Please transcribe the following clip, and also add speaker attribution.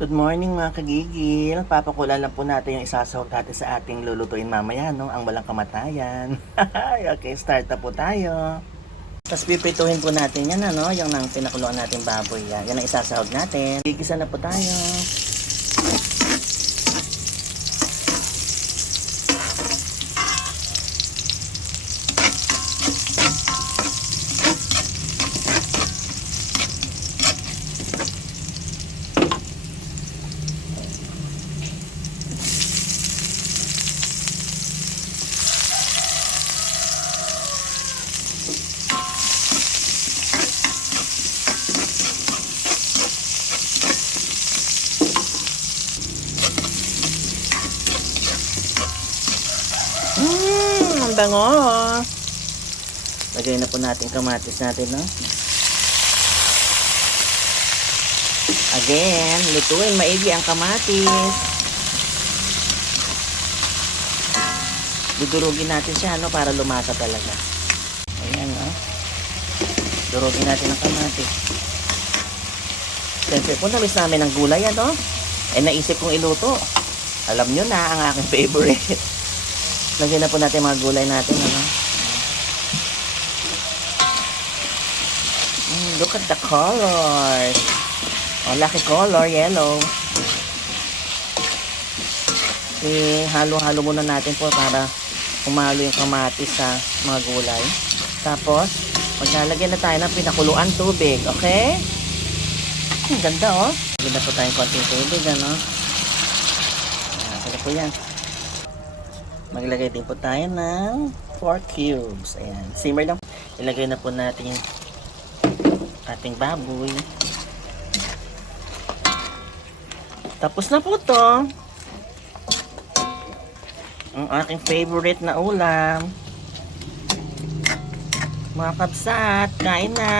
Speaker 1: Good morning mga kagigil. Papakulan lang po natin yung isasahog natin sa ating lulutuin mamaya, no? Ang walang kamatayan. okay, start na po tayo. Tapos pipituhin po natin yan, ano? Yung nang pinakuluan natin baboy. Yan, yan ang isasahog natin. Gigisa na po tayo. Mmm, ang bango. Lagay na po natin kamatis natin, no? Again, lutuin maigi ang kamatis. Dudurugin natin siya, no? Para lumasa talaga. Ayan, no? Durugin natin ang kamatis. Siyempre po, namiss namin ang gulay, ano? Eh, naisip kong iluto. Alam nyo na, ang aking favorite. Lagyan na po natin mga gulay natin. Ano? Mm, look at the colors. Oh, lucky color, yellow. I-halo-halo muna natin po para umalo yung kamatis sa mga gulay. Tapos, maglalagyan na tayo ng pinakuluan tubig. Okay? Ang ganda, oh. Lagyan na po tayong konting tubig, ano? Ah, Ano po yan? Maglagay din po tayo ng 4 cubes. Ayan. Simmer lang. Ilagay na po natin yung ating baboy. Tapos na po to. Ang aking favorite na ulam. Mga kabsat, kain na.